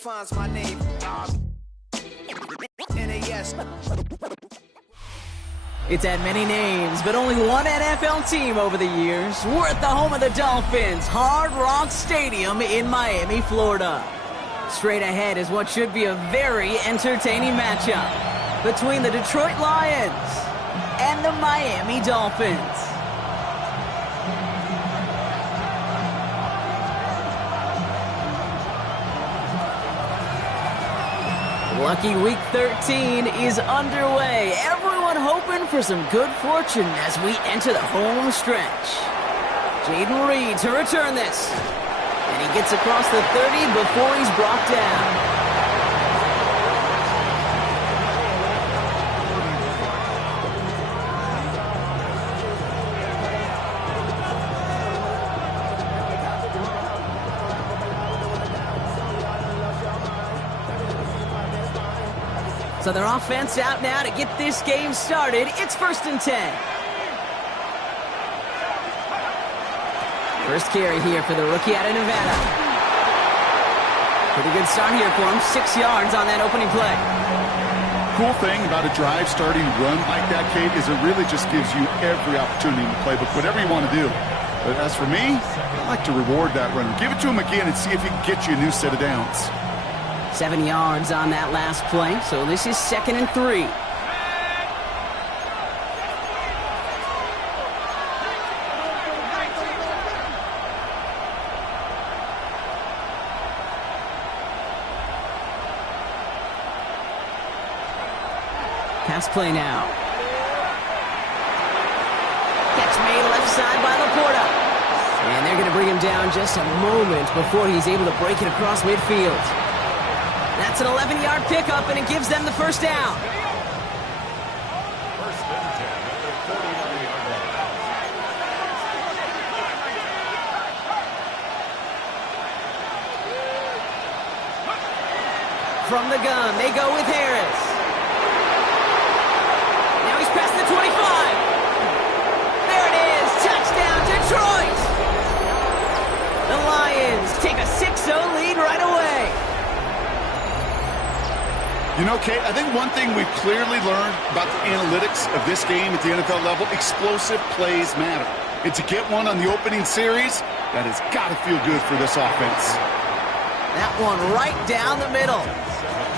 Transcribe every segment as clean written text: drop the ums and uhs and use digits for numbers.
defines my name. NAS. It's had many names, but only one NFL team over the years. We're at the home of the Dolphins, Hard Rock Stadium in Miami, Florida. Straight ahead is what should be a very entertaining matchup between the Detroit Lions and the Miami Dolphins. Lucky Week 13 is underway. Everyone hoping for some good fortune as we enter the home stretch. Jaden Reed to return this. And he gets across the 30 before he's brought down. So their offense out now to get this game started. It's 1st and 10. First carry here for the rookie out of Nevada. Pretty good start here for him. 6 yards on that opening play. Cool thing about a drive starting run like that, Kate, is it really just gives you every opportunity in the playbook, whatever you want to do. But as for me, I like to reward that runner. Give it to him again and see if he can get you a new set of downs. 7 yards on that last play, so this is 2nd and 3. Pass play now. Catch made left side by Laporta. And they're going to bring him down just a moment before he's able to break it across midfield. That's an 11-yard pickup, and it gives them the first down. From the gun, they go with Harris. Now he's past the 25. There it is. Touchdown, Detroit. The Lions take a 6-0 lead right away. You know, Kate, I think one thing we've clearly learned about the analytics of this game at the NFL level, explosive plays matter. And to get one on the opening series, that has got to feel good for this offense. That one right down the middle.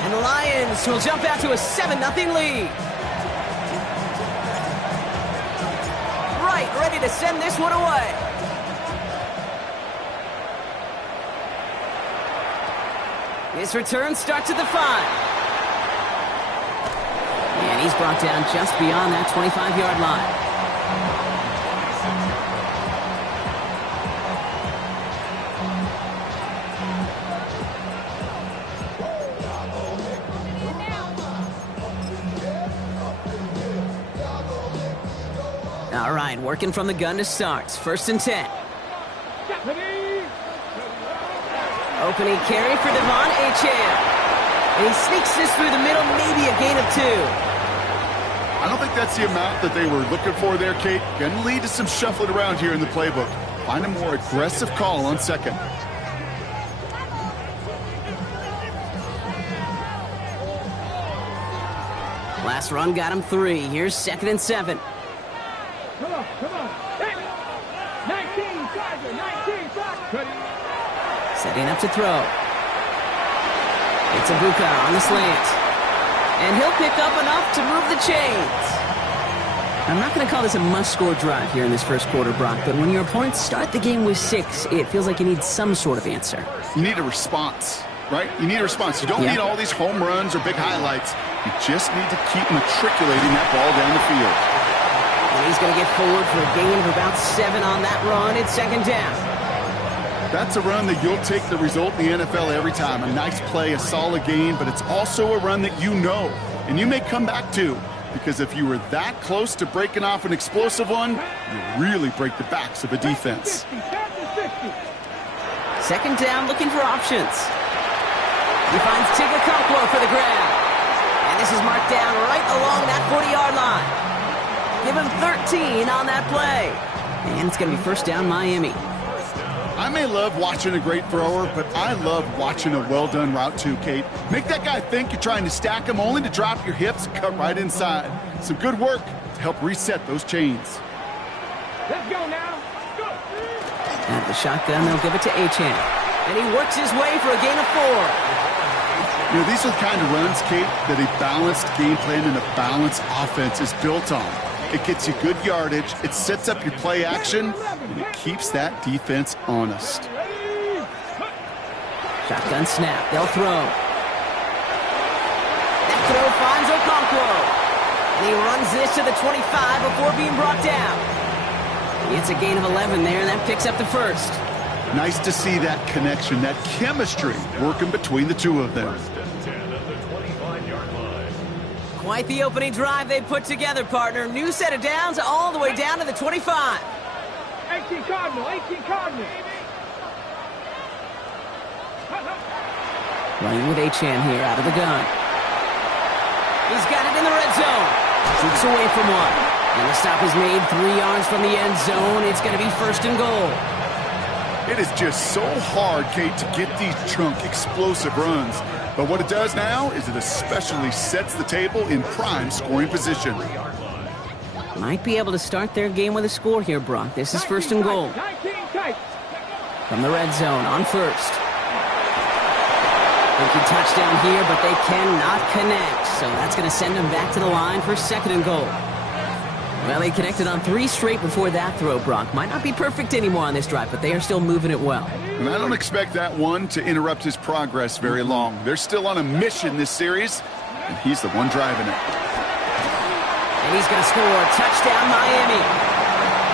And the Lions will jump out to a 7-0 lead. Right, ready to send this one away. This return starts at the 5. And he's brought down just beyond that 25-yard line. All right, working from the gun to start. 1st and 10. Opening carry for Devon Achane. And he sneaks this through the middle, maybe a gain of 2. I don't think that's the amount that they were looking for there, Kate. Going to lead to some shuffling around here in the playbook. Find a more aggressive call on 2nd. Last run got him 3. Here's 2nd and 7. Come on. Hey, 19, Tiger, 19, Tiger. Setting up to throw. It's Ibuka on the slant. And he'll pick up enough to move the chains. I'm not going to call this a must-score drive here in this first quarter, Brock, but when your opponents start the game with 6, it feels like you need some sort of answer. You need a response, right? You need a response. You don't need all these home runs or big highlights. You just need to keep matriculating that ball down the field. And he's going to get forward for a gain of about 7 on that run. It's 2nd down. That's a run that you'll take the result in the NFL every time. A nice play, a solid gain, but it's also a run that you know, and you may come back to, because if you were that close to breaking off an explosive one, you really break the backs of a defense. 2nd down, looking for options. He finds Tigakokwo for the grab. And this is marked down right along that 40-yard line. Give him 13 on that play. And it's going to be 1st down Miami. I may love watching a great thrower, but I love watching a well-done route too, Kate. Make that guy think you're trying to stack him only to drop your hips and cut right inside. Some good work to help reset those chains. Let's go now. Go. At the shotgun, they'll give it to Achane. And he works his way for a gain of 4. You know, these are the kind of runs, Kate, that a balanced game plan and a balanced offense is built on. It gets you good yardage, it sets up your play action, and it keeps that defense honest. Shotgun snap, they'll throw. That throw finds Okonkwo. And he runs this to the 25 before being brought down. It's a gain of 11 there, and that picks up the first. Nice to see that connection, that chemistry working between the two of them. Quite the opening drive they put together, partner. New set of downs all the way down to the 25. 18 Cardinal, 18 Cardinal. Running with Achane here out of the gun. He's got it in the red zone. Shoots away from one. And the stop is made 3 yards from the end zone. It's going to be first and goal. It is just so hard, Kate, to get these chunk, explosive runs. But what it does now is it especially sets the table in prime scoring position. Might be able to start their game with a score here, Brock. This is first and goal. 19 tight. From the red zone on first. Thinking touchdown here, but they cannot connect. So that's going to send them back to the line for second and goal. Well, they connected on 3 straight before that throw, Brock. Might not be perfect anymore on this drive, but they are still moving it well. And I don't expect that one to interrupt his progress very long. They're still on a mission this series, and he's the one driving it. And he's going to score. Touchdown, Miami.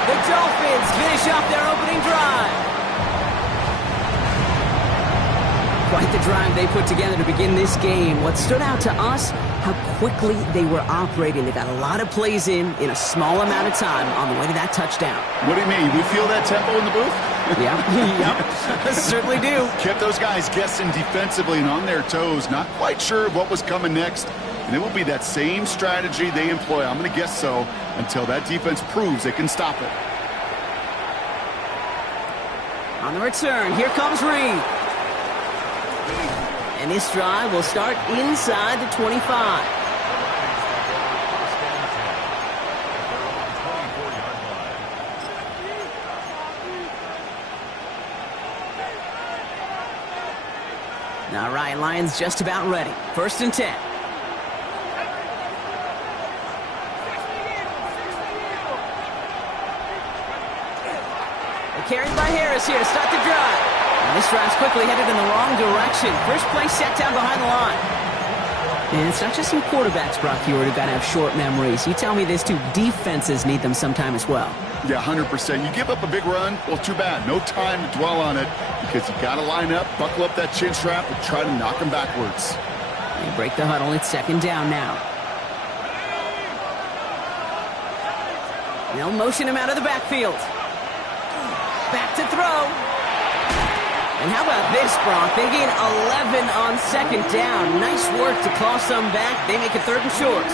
The Dolphins finish off their opening drive. Quite the drive they put together to begin this game. What stood out to us, how quickly they were operating. They got a lot of plays in a small amount of time on the way to that touchdown. What do you mean? We feel that tempo in the booth? Yep, certainly do. Kept those guys guessing defensively and on their toes, not quite sure of what was coming next. And it will be that same strategy they employ, I'm going to guess so, until that defense proves they can stop it. On the return, here comes Reed. And this drive will start inside the 25. All right, Lions just about ready. First and 10. Carried by Harris here to start the drive. And this drive's quickly headed in the wrong direction. First play set down behind the line. And it's not just some quarterbacks, Brock, who got to have short memories. You tell me this too, defenses need them sometime as well. Yeah, 100%. You give up a big run, well, too bad. No time to dwell on it because you got to line up, buckle up that chin strap, and try to knock them backwards. They break the huddle. It's second down now. They'll motion him out of the backfield. Back to throw. And how about this, Brock? They gain 11 on second down. Nice work to claw some back. They make it third and short.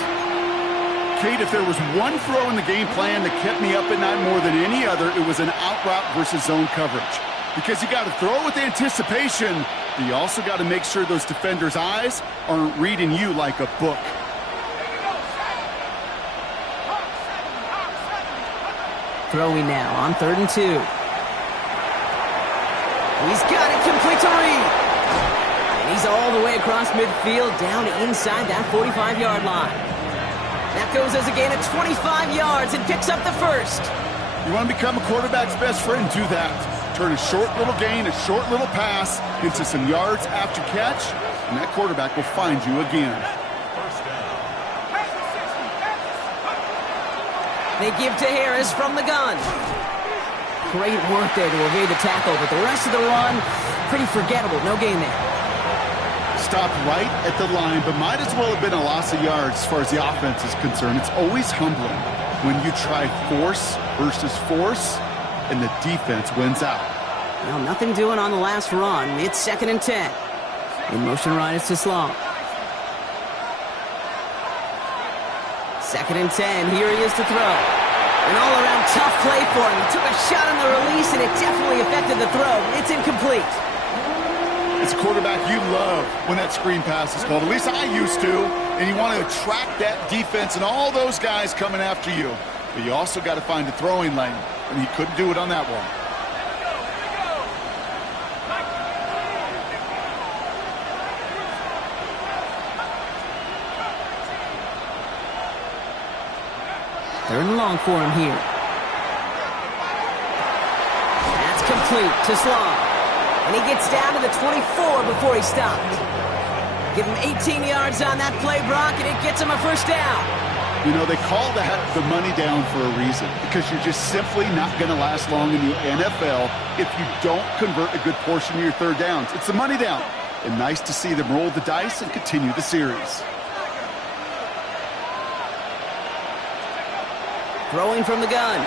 Kate, if there was one throw in the game plan that kept me up at night more than any other, it was an out route versus zone coverage. Because you got to throw with anticipation, but you also got to make sure those defenders' eyes aren't reading you like a book. Throwing now on third and 2. He's got it complete to Reed. And he's all the way across midfield down inside that 45-yard line. That goes as a gain of 25 yards and picks up the first. You want to become a quarterback's best friend? Do that. Turn a short little gain, a short little pass into some yards after catch, and that quarterback will find you again. They give to Harris from the gun. Great work there to evade the tackle, but the rest of the run, pretty forgettable. No gain there. Stopped right at the line, but might as well have been a loss of yards as far as the offense is concerned. It's always humbling when you try force versus force, and the defense wins out. Well, nothing doing on the last run. It's second and 10. In motion right is to Sloan. Second and 10. Here he is to throw. An all-around tough play for him. He took a shot on the release, and it definitely affected the throw. It's incomplete. As a quarterback, you love when that screen pass is called. At least I used to. And you want to attract that defense and all those guys coming after you. But you also got to find a throwing lane. And he couldn't do it on that one. Third and long for him here. That's complete to Slaw. And he gets down to the 24 before he stopped. Give him 18 yards on that play, Brock, and it gets him a first down. You know, they call that the money down for a reason, because you're just simply not going to last long in the NFL if you don't convert a good portion of your third downs. It's the money down. And nice to see them roll the dice and continue the series. Throwing from the gun.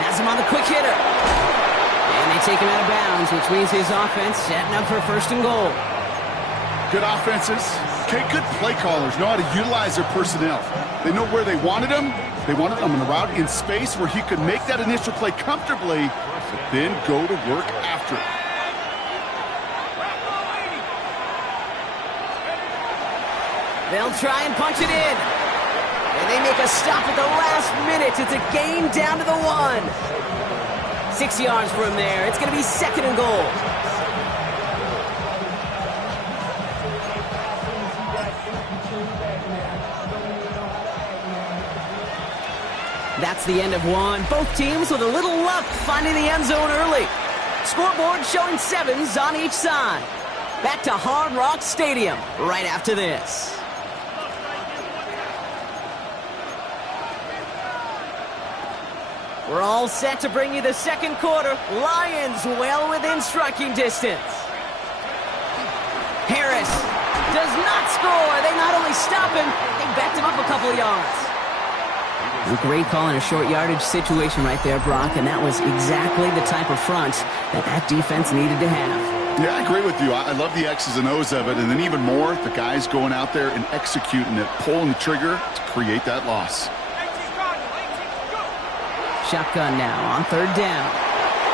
Has him on the quick hitter. And they take him out of bounds, which means his offense setting up for first and goal. Good offenses. Okay, good play callers know how to utilize their personnel. They know where they wanted him. They wanted him on a route in space where he could make that initial play comfortably, but then go to work after it. They'll try and punch it in. And they make a stop at the last minute. It's a gain down to the 1. 6 yards for him there. It's going to be second and goal. That's the end of one. Both teams with a little luck finding the end zone early. Scoreboard showing 7s on each side. Back to Hard Rock Stadium right after this. We're all set to bring you the second quarter. Lions well within striking distance. Harris does not score. They not only stop him, they backed him up a couple of yards. A great call in a short yardage situation right there, Brock, and that was exactly the type of front that defense needed to have. Yeah, I agree with you. I love the X's and O's of it, and then even more, the guys going out there and executing it, pulling the trigger to create that loss. Shotgun now on third down.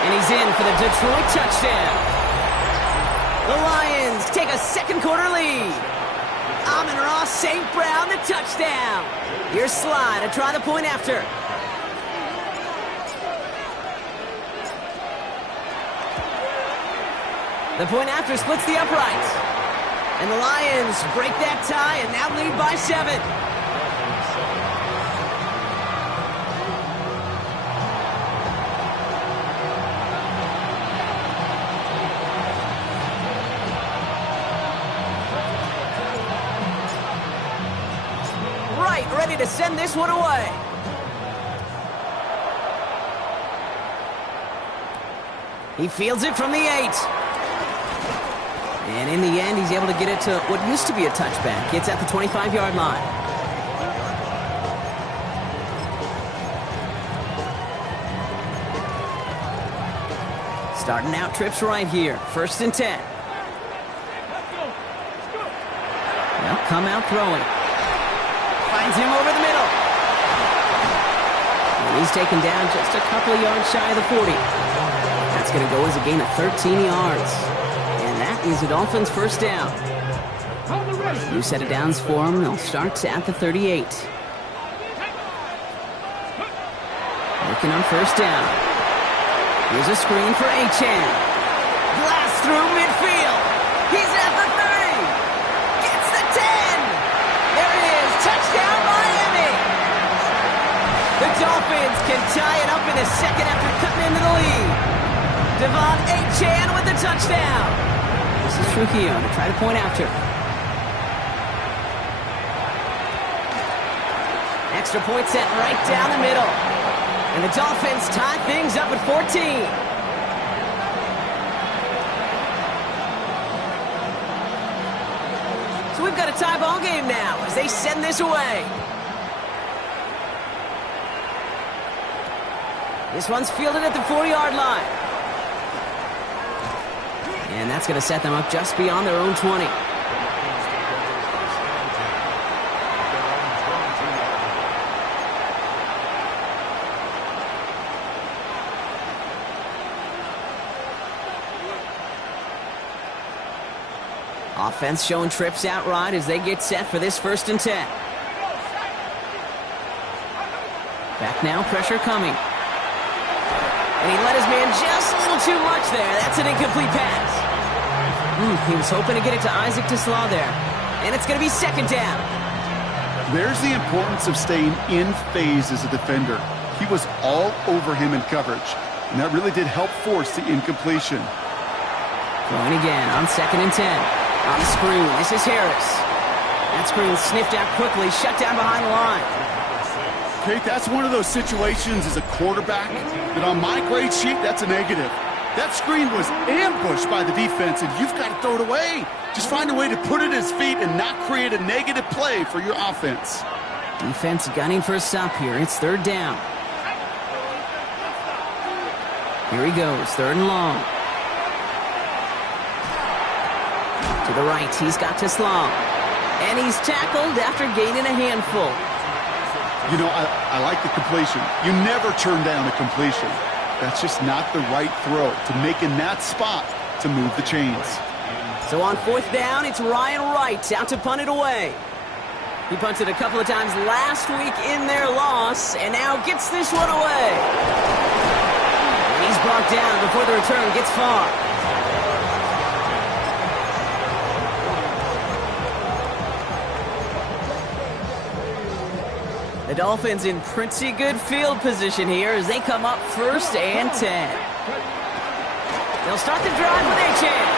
And he's in for the Detroit touchdown. The Lions take a second quarter lead. Amon-Ra St. Brown, the touchdown. Here's Sly to try the point after. The point after splits the uprights. And the Lions break that tie and now lead by 7. Ready to send this one away. He fields it from the 8. And in the end, he's able to get it to what used to be a touchback. It's at the 25-yard line. Starting out trips right here. First and 10. They'll come out throwing. Finds him over the middle. And he's taken down just a couple of yards shy of the 40. That's going to go as a gain of 13 yards. And that is the Dolphins' first down. New set of downs for them. They'll start at the 38. Working on first down. Here's a screen for Achane. Blast through midfield. He's at the 30. Gets the 10. There it is. Touchdown, Miami. The Dolphins can tie it up in a second after cutting into the lead. Devon Achane with the touchdown. This is Trujillo to try to point after. Extra point set right down the middle. And the Dolphins tie things up at 14. So we've got a tie ball game now as they send this away. This one's fielded at the 4-yard line. And that's going to set them up just beyond their own 20. Offense showing trips out right as they get set for this 1st and 10. Back now, pressure coming. And he let his man just a little too much there. That's an incomplete pass. He was hoping to get it to Isaac Slaw there. And it's going to be 2nd down. There's the importance of staying in phase as a defender. He was all over him in coverage, and that really did help force the incompletion. Going again on 2nd and 10. On the screen, this is Harris. That screen sniffed out quickly, shut down behind the line. Kate, that's one of those situations as a quarterback that on my grade sheet, that's a negative. That screen was ambushed by the defense, and you've got to throw it away. Just find a way to put it at his feet and not create a negative play for your offense. Defense gunning for a stop here. It's 3rd down. Here he goes, 3rd and long. To the right, he's got Slaw. And he's tackled after gaining a handful. You know, I like the completion. You never turn down a completion. That's just not the right throw to make in that spot to move the chains. So on 4th down, it's Ryan Wright out to punt it away. He punted a couple of times last week in their loss, and now gets this one away. And he's brought down before the return gets far. The Dolphins in pretty good field position here as they come up 1st and 10. They'll start the drive with a chance.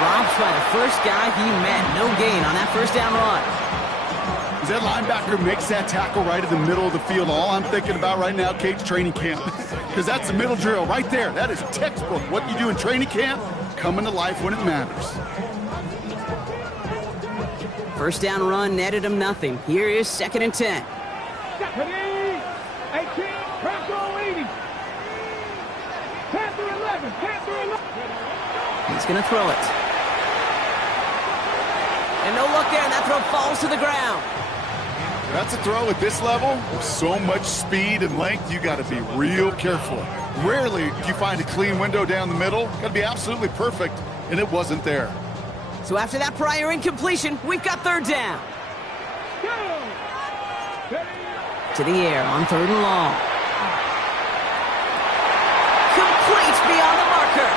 Dropped by the first guy he met. No gain on that 1st down run. As that linebacker makes that tackle right in the middle of the field, all I'm thinking about right now, Kate's training camp. Because that's the middle drill right there. That is textbook. What you do in training camp, coming to life when it matters. 1st down run netted him nothing. Here is 2nd and 10. 18, Panther leading. Panther 11, Panther 11. He's going to throw it. And no luck there, and that throw falls to the ground. That's a throw at this level. With so much speed and length, you got to be real careful. Rarely do you find a clean window down the middle. Got to be absolutely perfect, and it wasn't there. So after that prior incompletion, we've got 3rd down. To the air on 3rd and long. Complete beyond the marker.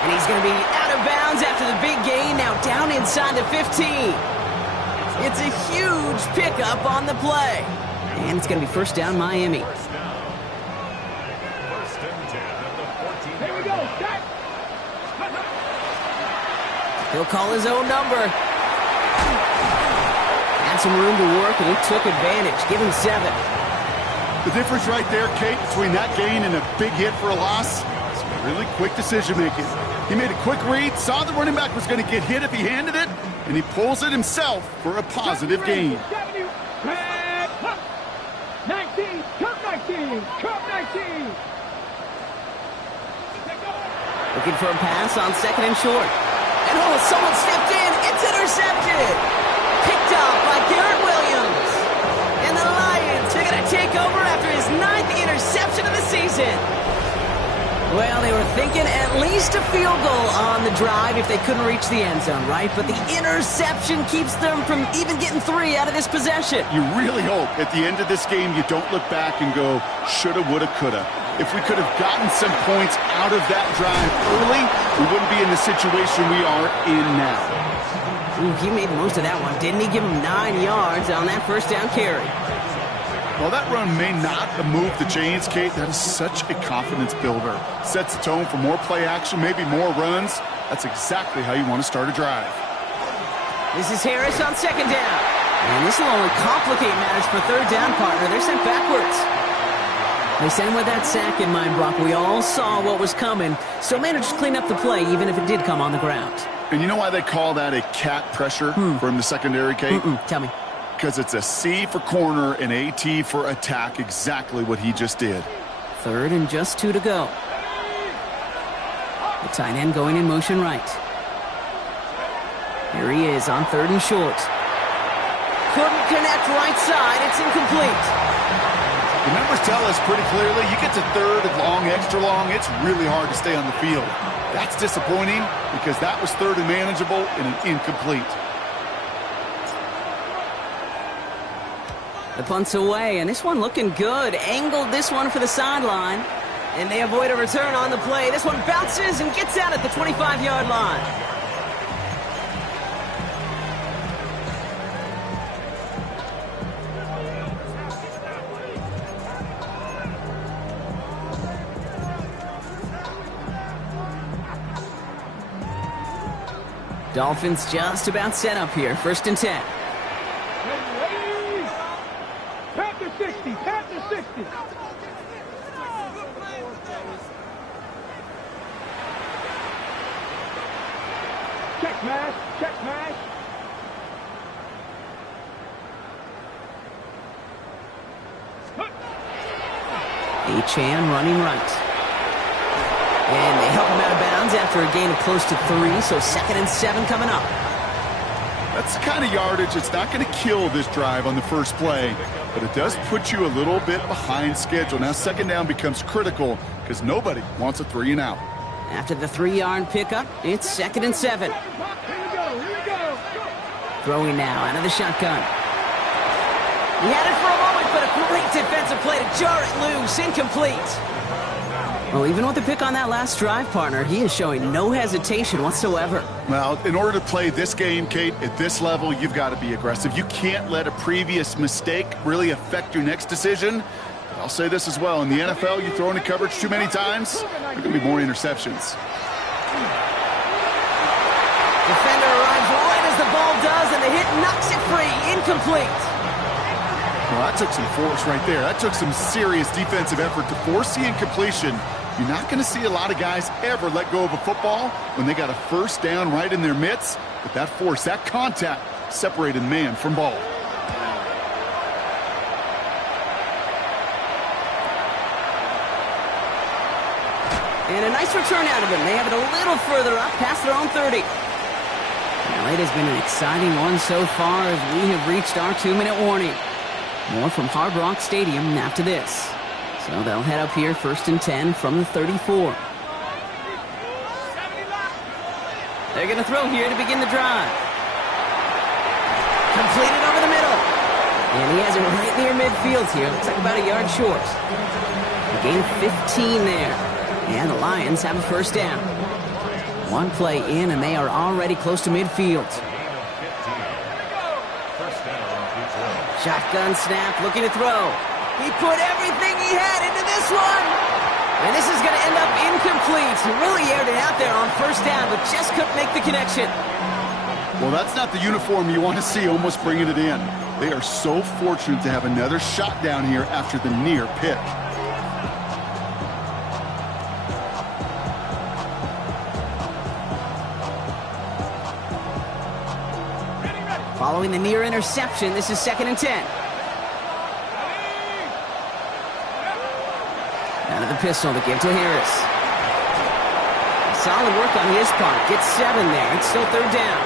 And he's going to be out of bounds after the big gain, now down inside the 15. It's a huge pickup on the play. And it's going to be 1st down Miami. Here we go, Scott. He'll call his own number. Had some room to work, and he took advantage. Give him 7. The difference right there, Kate, between that gain and a big hit for a loss is really quick decision-making. He made a quick read, saw the running back was going to get hit if he handed it, and he pulls it himself for a positive gain. 19, Cup 19, Cup 19. Looking for a pass on 2nd and short. And someone stepped in. It's intercepted. Picked up by Garrett Williams. And the Lions are going to take over after his 9th interception of the season. Well, they were thinking at least a field goal on the drive if they couldn't reach the end zone, right? But the interception keeps them from even getting 3 out of this possession. You really hope at the end of this game you don't look back and go, shoulda, woulda, coulda. If we could have gotten some points out of that drive early, we wouldn't be in the situation we are in now. Ooh, he made most of that one, didn't he? Give him 9 yards on that 1st down carry. While that run may not have moved the chains, Kate, that is such a confidence builder. Sets the tone for more play action, maybe more runs. That's exactly how you want to start a drive. This is Harris on 2nd down. And this will only complicate matters for 3rd down, partner. They're sent backwards. They sent him with that sack in mind, Brock. We all saw what was coming. Still managed to clean up the play, even if it did come on the ground. And you know why they call that a cat pressure from the secondary, Kate? Tell me. Because it's a C for corner and a T for attack, exactly what he just did. 3rd and just 2 to go. The tight end going in motion right. Here he is on 3rd and short. Couldn't connect right side. It's incomplete. The numbers tell us pretty clearly, you get to 3rd and long, extra long, it's really hard to stay on the field. That's disappointing because that was third and manageable and an incomplete. The punt's away, and this one looking good. Angled this one for the sideline. And they avoid a return on the play. This one bounces and gets out at the 25-yard line. Dolphins just about set up here. 1st and 10. Panther 60, Panther 60. Check mash, check mash. Achan running right. And they help him out of bounds after a gain of close to 3, so 2nd and 7 coming up. That's the kind of yardage it's not going to kill this drive on the first play, but it does put you a little bit behind schedule. Now 2nd down becomes critical because nobody wants a 3 and out. After the 3-yard pickup, it's 2nd and 7. Here we go, here we go. Throwing now out of the shotgun. He had it for a moment, but a great defensive play to jar it loose. Incomplete. Well, even with the pick on that last drive, partner, he is showing no hesitation whatsoever. Well, in order to play this game, Kate, at this level, you've got to be aggressive. You can't let a previous mistake really affect your next decision. I'll say this as well. In the NFL, you throw into coverage too many times, there are going to be more interceptions. Defender arrives right as the ball does, and the hit knocks it free. Incomplete. Well, that took some force right there. That took some serious defensive effort to force the incompletion. You're not going to see a lot of guys ever let go of a football when they got a 1st down right in their midst. But that force, that contact, separated man from ball. And a nice return out of him. They have it a little further up, past their own 30. Now, it has been an exciting one so far as we have reached our 2-minute warning. More from Hard Rock Stadium after this. So they'll head up here 1st and 10 from the 34. They're going to throw here to begin the drive. Completed over the middle. And he has it right near midfield here. Looks like about a yard short. A gain of 15 there. And the Lions have a 1st down. One play in, and they are already close to midfield. Shotgun snap, looking to throw. He put everything he had into this one. And this is going to end up incomplete. He really aired it out there on 1st down, but just couldn't make the connection. Well, that's not the uniform you want to see almost bringing it in. They are so fortunate to have another shot down here after the near pick. Following the near interception, this is 2nd and 10. Out of the pistol to give to Harris. Solid work on his part. Gets 7 there. It's still 3rd down.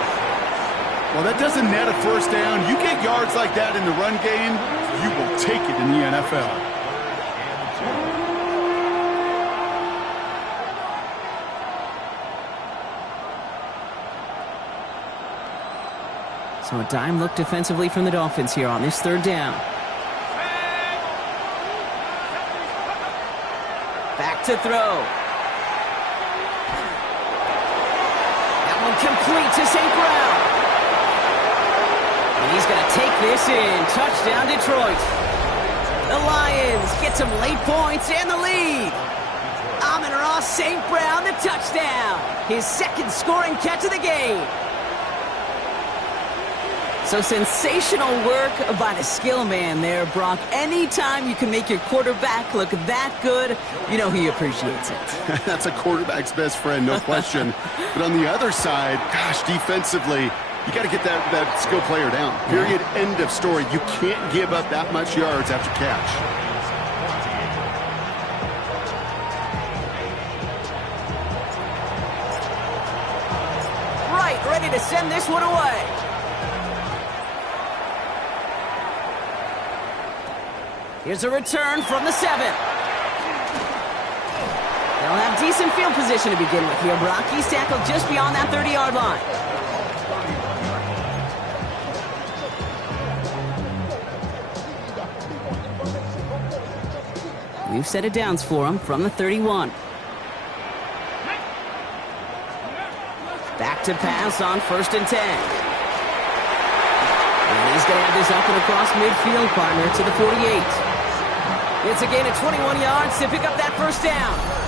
Well, that doesn't net a 1st down. You get yards like that in the run game, you will take it in the NFL. So a dime look defensively from the Dolphins here on this 3rd down. Back to throw. That one complete to St. Brown. And he's going to take this in. Touchdown, Detroit. The Lions get some late points and the lead. Amon-Ra St. Brown, the touchdown. His 2nd scoring catch of the game. So sensational work by the skill man there, Brock. Anytime you can make your quarterback look that good, you know he appreciates it. That's a quarterback's best friend, no question. But on the other side, gosh, defensively, you got to get that skill player down. Period, end of story. You can't give up that much yards after catch. Right, ready to send this one away. Here's a return from the 7. They'll have decent field position to begin with here, Brock. He's tackled just beyond that 30-yard line. We've set it downs for him from the 31. Back to pass on 1st and 10. And he's going to have this up and across midfield, partner, to the 48. It's a gain of 21 yards to pick up that first down.